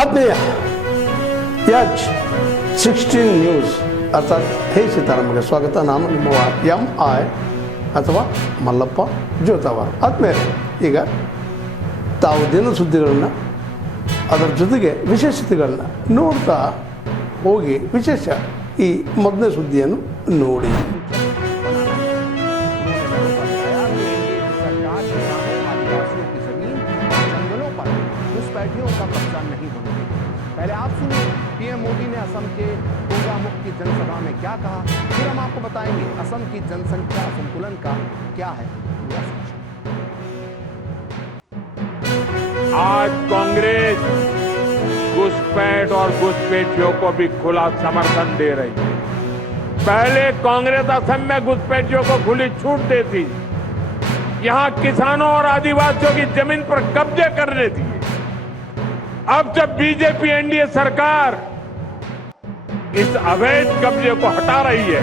ಆತ್ಮೀಯ ಯಾಜ್ 16 ನ್ಯೂಸ್ ಅರ್ಥಾತ್ ಹೇ ಸೀತಾರಾಮಗೆ ಸ್ವಾಗತ. ನಾನು ನಿಮ್ಮ MI ಅಥವಾ ಮಲ್ಲಪ್ಪ ಜೋತಾವಾರ್. ಆದ್ಮೇಲೆ ಈಗ ತಾವು ದಿನ ಸುದ್ದಿಗಳನ್ನು ಅದರ ಜೊತೆಗೆ ವಿಶೇಷತೆಗಳನ್ನ ನೋಡ್ತಾ ಹೋಗಿ ವಿಶೇಷ ಈ ಮೊದಲನೇ ಸುದ್ದಿಯನ್ನು ನೋಡಿ. पहले आप सुनिए पीएम मोदी ने असम के गोगामुख की जनसभा में क्या कहा, फिर हम आपको बताएंगे असम की जनसंख्या संतुलन का क्या है पूरा सोच. आज कांग्रेस घुसपैठ और घुसपैठियों को भी खुला समर्थन दे रही है. पहले कांग्रेस असम में घुसपैठियों को खुली छूट देती, यहां किसानों और आदिवासियों की जमीन पर कब्जे करने दिए. अब जब बीजेपी एनडीए सरकार इस अवैध कब्जे को हटा रही है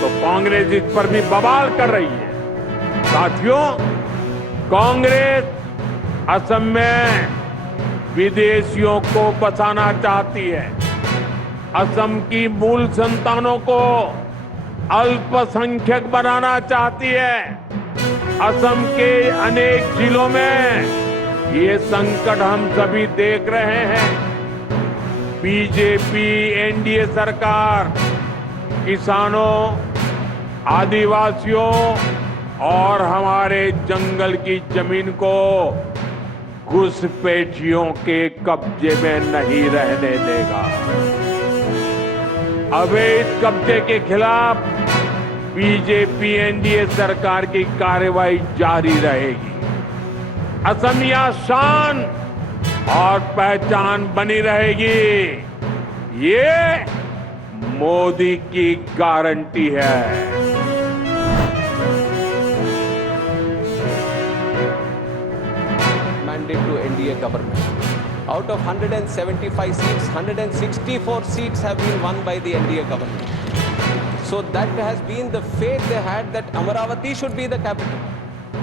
तो कांग्रेस इस पर भी बवाल कर रही है. साथियों, कांग्रेस असम में विदेशियों को बसाना चाहती है, असम की मूल संतानों को अल्पसंख्यक बनाना चाहती है. असम के अनेक जिलों में ये संकट हम सभी देख रहे हैं. बीजेपी एनडीए सरकार किसानों, आदिवासियों और हमारे जंगल की जमीन को घुसपैठियों के कब्जे में नहीं रहने देगा. अवैध कब्जे के खिलाफ बीजेपी एनडीए सरकार की कार्रवाई जारी रहेगी. असमिया शान और पहचान बनी रहेगी, ये मोदी की गारंटी है. Mandate to NDA government. Out of 175 seats, 164 seats have been won by the NDA government. So that has been the faith they had that Amaravati should be the capital.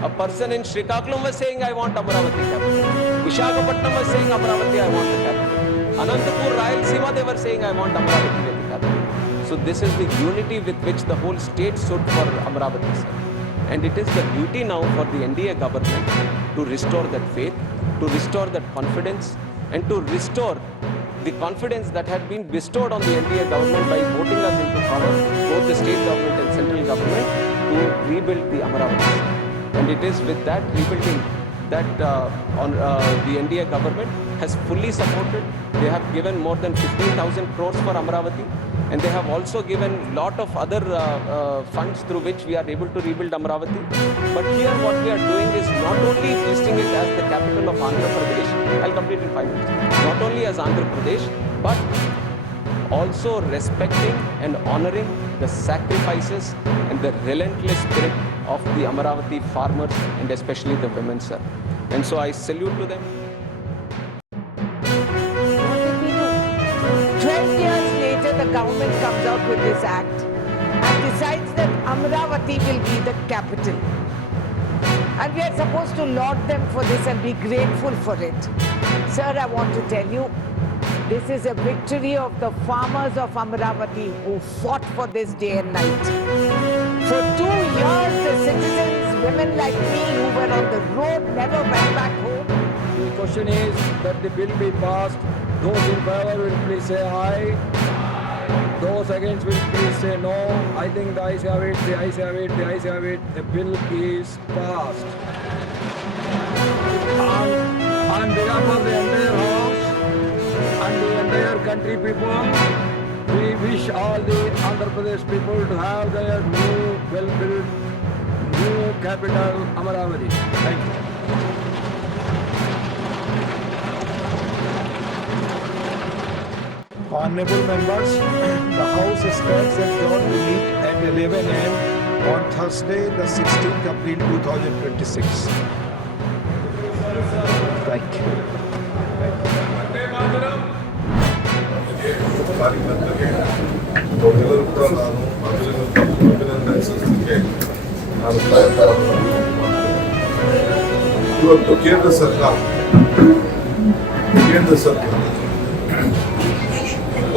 A person in Srikakulam was saying, I want Amaravati capital. Visakhapatnam was saying, Amaravati, I want the capital. Anantapur, Rayalaseema, they were saying, I want Amaravati as the capital. So this is the unity with which the whole state stood for Amaravati, sir. And it is the duty now for the NDA government to restore that faith, to restore that confidence, and to restore the confidence that had been bestowed on the NDA government by voting us into power, both the state government and central government, to rebuild the Amaravati. And it is with that rebuilding that the NDA government has fully supported. They have given more than 15,000 crores for Amaravati, and they have also given lot of other funds through which we are able to rebuild Amaravati. But here what we are doing is not only listing it as the capital of Andhra Pradesh, I'll complete in 5 minutes, not only as Andhra Pradesh, but also respecting and honoring the sacrifices and the relentless spirit of the Amaravati farmers and especially the women, sir. And so I salute to them. What did we do? 12 years later, the government comes out with this act and decides that Amaravati will be the capital. And we are supposed to laud them for this and be grateful for it. Sir, I want to tell you, this is a victory of the farmers of Amaravati who fought for this day and night. For 2 years, the citizens, women like me who were on the road, never went back home. The question is that the bill be passed. Those in favor will please say aye. Those against will please say no. I think the ayes have it, the ayes have it, the ayes have it. The bill is passed. On behalf of the entire House and the entire country people, we wish all the Andhra Pradesh people to have their new, well-built, new capital, Amaravati. Thank you. Honorable members, the House expects adjourned to meet at 11 a.m. on Thursday, the 16th April 2026. Thank you. ಕಾರ್ಯಕರ್ತರಿಗೆ ಅವರೆಲ್ಲರೂ ಕೂಡ ನಾನು ಅಭಿನಂದನೆ ಸಲ್ಲಿಸಲಿಕ್ಕೆ ನಾನು ಪ್ರಯತ್ನವನ್ನು ಮಾಡ್ತೇನೆ. ಇವತ್ತು ಕೇಂದ್ರ ಸರ್ಕಾರ ಕೇಂದ್ರ ಸರ್ಕಾರ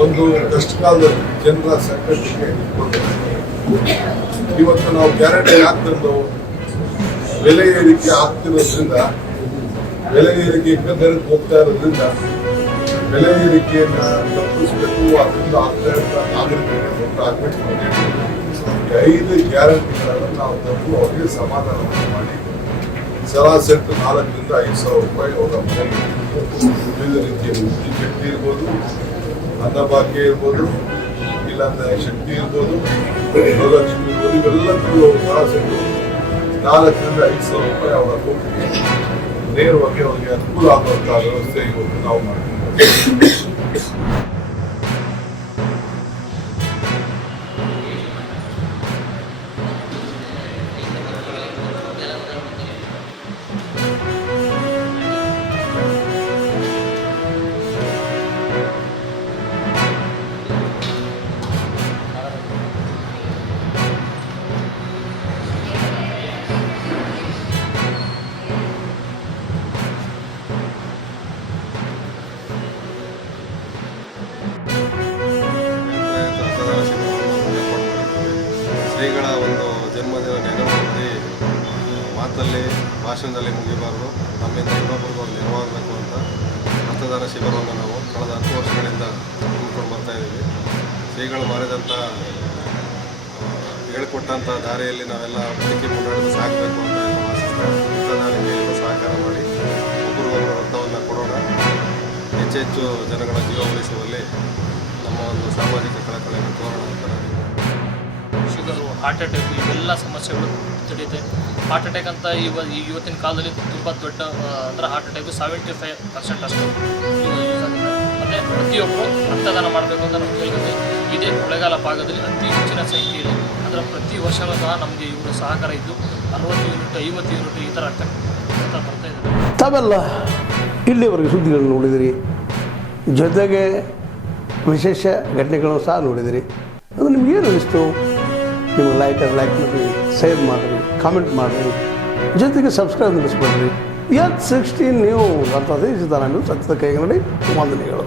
ಒಂದು ಕಷ್ಟ ಕಾಲದಲ್ಲಿ ಜನರ ಸಂಕಷ್ಟಕ್ಕೆ ಇವತ್ತು ನಾವು ಗ್ಯಾರಂಟಿ ಆಗ್ತಿರೋ ಬೆಲೆ ಏರಿಕೆ ಆಗ್ತಿರೋದ್ರಿಂದ, ಬೆಲೆ ಏರಿಕೆ ಗಗನಕ್ಕೆ ಹೋಗ್ತಾ ಇರೋದ್ರಿಂದ ಬೆಲೆ ಏರಿಕೆಯನ್ನ ತಪ್ಪಿಸಬೇಕು, ಅದರಿಂದ ಆಗ್ತಾ ಇರೋ ನಾಗರಿಕರಿಗೆ ತೊಂದರೆ ಆಗಬೇಕು ಅಂತ ಹೇಳಿ 5 ಗ್ಯಾರಂಟಿಗಳನ್ನು ನಾವು ತಂದು ಅವರಿಗೆ ಸಮಾಧಾನವನ್ನು ಮಾಡಿ ಸರಾಸರಿ 4,000 ರಿಂದ 5,000 ರೂಪಾಯಿ ಅವರ ಮನೆಗೆ ವಿವಿಧ ರೀತಿಯ ಉದ್ಯೋಗ ಶಕ್ತಿ ಇರ್ಬೋದು, ಅನ್ನಭಾಗ್ಯ ಇರ್ಬೋದು, ಇಲ್ಲಾಂದ್ರೆ ಶಕ್ತಿ ಇರ್ಬೋದು, ಗೃಹಲಕ್ಷ್ಮಿ ಇರ್ಬೋದು, ಇವೆಲ್ಲಕ್ಕೂ ಸರಾಸರಿ 4,000 ರಿಂದ 5,000 ರೂಪಾಯಿ ಅವರ ಅಕೌಂಟ್ಗೆ ನೇರವಾಗಿ ಅವರಿಗೆ ಅನುಕೂಲ ಆಗುವಂತಹ ವ್ಯವಸ್ಥೆ ಇವತ್ತು ನಾವು ಮಾಡ್ತೀವಿ. ಶ್ರೀಗಳ ಒಂದು ಜನ್ಮದಿನ ನೆನಪಲ್ಲಿ ಮಾತಲ್ಲಿ ಭಾಷಣದಲ್ಲಿ ಮುಗಿಬಾರದು, ನಮ್ಮಿಂದ ಇನ್ನೊಬ್ಬರಿಗೂ ಒಂದು ನೆರವಾಗಬೇಕು ಅಂತ ರಕ್ತದಾನ ಶಿಬಿರವನ್ನು ನಾವು ಕಳೆದ 10 ವರ್ಷಗಳಿಂದ ಹಮ್ಮಿಕೊಂಡು ಬರ್ತಾ ಇದ್ದೀವಿ. ಶ್ರೀಗಳು ಮಾಡಿದಂಥ ಹೇಳಿಕೊಟ್ಟಂಥ ದಾರಿಯಲ್ಲಿ ನಾವೆಲ್ಲ ಬದುಕಿ ಮುನ್ನಡೆದು ಸಾಗಬೇಕು ಅಂತ ಎಲ್ಲ ಆಶಿಸ್ತಾ ರಕ್ತದಾನಕ್ಕೆ ಎಲ್ಲ ಸಹಕಾರ ಮಾಡಿ ಒಬ್ಬರಿಗೊಬ್ಬರು ರಕ್ತವನ್ನು ಕೊಡೋಣ. ಹೆಚ್ಚೆಚ್ಚು ಜನಗಳ ಜೀವ ಉಳಿಸುವಲ್ಲಿ ನಮ್ಮ ಒಂದು ಸಾಮಾಜಿಕ ಕಳಕಳಿಯನ್ನು ತೋರೋಣ ಅಂತ ನಾನು ಶುಗರು, ಹಾರ್ಟ್ ಅಟ್ಯಾಕು ಇವೆಲ್ಲ ಸಮಸ್ಯೆಗಳು ತಡೆಯುತ್ತೆ. ಹಾರ್ಟ್ ಅಟ್ಯಾಕ್ ಅಂತ ಇವತ್ತಿನ ಕಾಲದಲ್ಲಿ ತುಂಬ ದೊಡ್ಡ ಅಂದರೆ ಹಾರ್ಟ್ ಅಟ್ಯಾಕು 75% ಅಷ್ಟು ಯೂಸ್ ಆಗುತ್ತೆ. ಮತ್ತು ಪ್ರತಿಯೊಬ್ಬರು ರಕ್ತದಾನ ಮಾಡಬೇಕು ಅಂತ ನಾವು ಕೇಳ್ಕೊತೀವಿ. ಇದೇ ಮಳೆಗಾಲ ಭಾಗದಲ್ಲಿ ಅತಿ ಹೆಚ್ಚಿನ ಸಂಖ್ಯೆಯಲ್ಲಿ ಅಂದರೆ ಪ್ರತಿ ವರ್ಷವೂ ಸಹ ನಮಗೆ ಇವರು ಸಹಕಾರ ಇದ್ದು 60 ಯೂನಿಟ್ 50 ಯೂನಿಟ್ ಈ ಥರ ರಕ್ತ ಬರ್ತಾ ಇದ್ದಾರೆ. ತಾವೆಲ್ಲ ಇಲ್ಲಿವರೆಗೆ ಸುದ್ದಿಗಳನ್ನು ನೋಡಿದಿರಿ, ಜೊತೆಗೆ ವಿಶೇಷ ಘಟನೆಗಳನ್ನು ಸಹ ನೋಡಿದಿರಿ. ಅದು ನಿಮ್ಗೇನು ಅನಿಸ್ತು? ನೀವು ಲೈಕ್ ಮಾಡಿರಿ, ಶೇರ್ ಮಾಡಿರಿ, ಕಾಮೆಂಟ್ ಮಾಡಿರಿ, ಜೊತೆಗೆ ಸಬ್ಸ್ಕ್ರೈಬ್ ಮಾಡಿಸ್ಬಿಡ್ರಿ. 16 ನ್ಯೂಸ್ ಅರ್ಥ ದೇಶದ ನಾನು ಸತ್ಯದ ಕೈಗನ್ನಡಿ ವಂದನೆಗಳು.